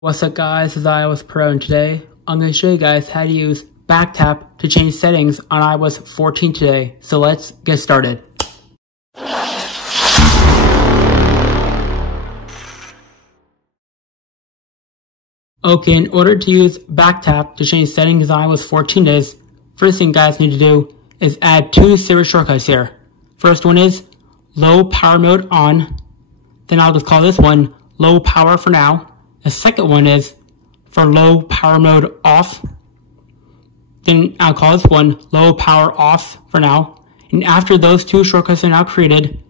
What's up guys, this is iOS Pro, and today I'm going to show you guys how to use back tap to change settings on iOS 14 today. So let's get started. Okay, in order to use back tap to change settings on iOS 14 is, first thing guys need to do is add two series shortcuts here. First one is low power mode on, then I'll just call this one low power for now. The second one is for low power mode off. Then I'll call this one low power off for now. And after those two shortcuts are now created,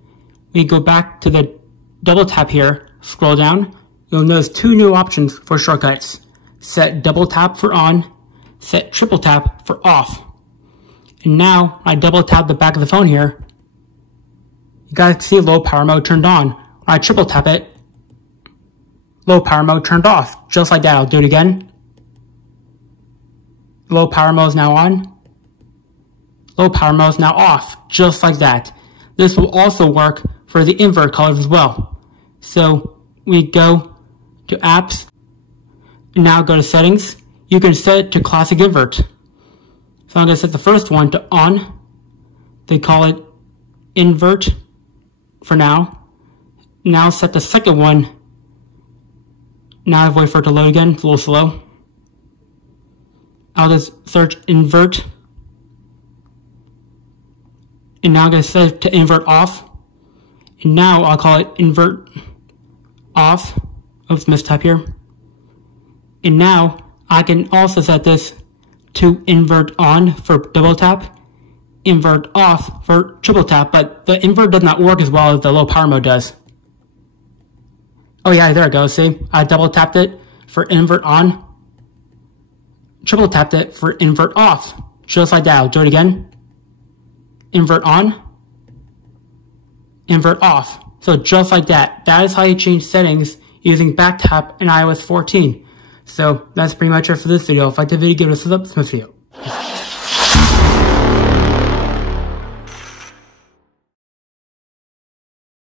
we go back to the double tap here, scroll down. You'll notice two new options for shortcuts. Set double tap for on, set triple tap for off. And now I double tap the back of the phone here. You guys see low power mode turned on. When I triple tap it, low power mode turned off, just like that. I'll do it again. Low power mode is now on. Low power mode is now off, just like that. This will also work for the invert colors as well. So we go to apps, and now go to settings. You can set it to classic invert. So I'm going to set the first one to on. They call it invert for now. Now set the second one. Now I wait for it to load again, it's a little slow. I'll just search invert. And now I'm going to set it to invert off. And now I'll call it invert off. Oops, mistype here. And now I can also set this to invert on for double tap, invert off for triple tap, but the invert does not work as well as the low power mode does. Oh yeah, there it goes, see? I double tapped it for invert on, triple tapped it for invert off, just like that. I'll do it again. Invert on, invert off. So just like that. That is how you change settings using back tap in iOS 14. So that's pretty much it for this video. If you liked the video, give it a thumbs up.